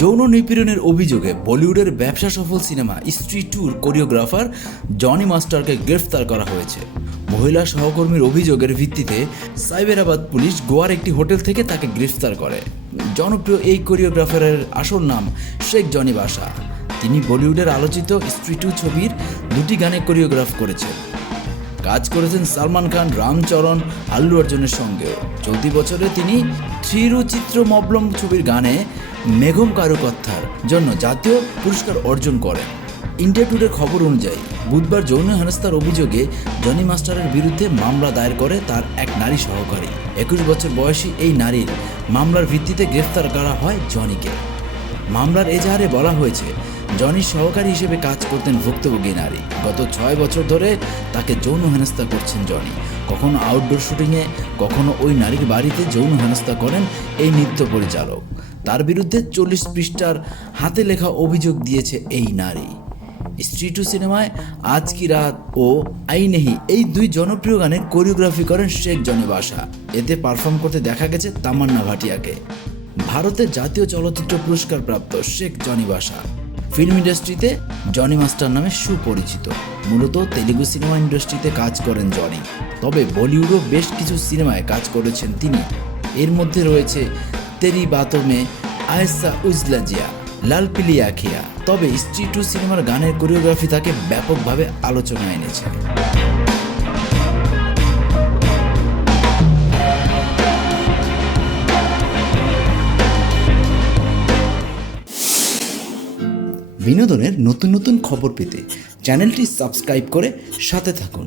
যৌন নিপীড়নের অভিযোগে বলিউডের ব্যবসা সফল সিনেমা স্ত্রী ট্যুর কোরিওগ্রাফার জনি মাস্টারকে গ্রেফতার করা হয়েছে। মহিলা সহকর্মীর অভিযোগের ভিত্তিতে সাইবেরাবাদ পুলিশ গোয়ার একটি হোটেল থেকে তাকে গ্রেফতার করে। জনপ্রিয় এই কোরিওগ্রাফারের আসল নাম শেখ জনি বাসা। তিনি বলিউডের আলোচিত স্ত্রী টু ছবির দুটি গানে কোরিওগ্রাফ করেছেন। কাজ করেছেন সালমান খান, রামচরণ, আল্লু অর্জুনের সঙ্গেও। চলতি বছরে তিনি থ্রিরুচিত্র মবলম ছবির গানে মেঘম কারুকত্থার জন্য জাতীয় পুরস্কার অর্জন করেন। ইন্ডিয়া টুডের খবর অনুযায়ী, বুধবার যৌন হেনস্থার অভিযোগে জনি মাস্টারের বিরুদ্ধে মামলা দায়ের করে তার এক নারী সহকারী। একুশ বছর বয়সী এই নারীর মামলার ভিত্তিতে গ্রেফতার করা হয় জনিকে। মামলার এজাহারে বলা হয়েছে, জনি সহকারী হিসেবে কাজ করতেন ভুক্তভোগী নারী। গত ছয় বছর ধরে তাকে যৌন হেনস্থা করছেন জনি। কখনো আউটডোর শুটিংয়ে কখনো ওই নারীর বাড়িতে যৌন হেনস্থা করেন এই নৃত্য পরিচালক। তার বিরুদ্ধে চল্লিশ পৃষ্ঠার হাতে লেখা অভিযোগ দিয়েছে এই নারী। স্ত্রী টু সিনেমায় আজ কি রাত ও আইনেহি এই দুই জনপ্রিয় গানের কোরিওগ্রাফি করেন শেখ জনি বাসা। এতে পারফর্ম করতে দেখা গেছে তামান্না ভাটিয়াকে। ভারতের জাতীয় চলচ্চিত্র পুরস্কার প্রাপ্ত শেখ জনি বাসা। ফিল্ম ইন্ডাস্ট্রিতে জনি মাস্টার নামে সুপরিচিত। মূলত তেলুগু সিনেমা ইন্ডাস্ট্রিতে কাজ করেন জনি। তবে বলিউডও বেশ কিছু সিনেমায় কাজ করেছেন তিনি। এর মধ্যে রয়েছে তেরি বাতমে আয়েসা উজলাজিয়া লাল পিলি আখিয়া তবে স্ত্রী টু সিনেমার গানের কোরিওগ্রাফি তাকে ব্যাপকভাবে আলোচনায় এনেছে। বিনোদনের নতুন নতুন খবর পেতে চ্যানেলটি সাবস্ক্রাইব করে সাথে থাকুন।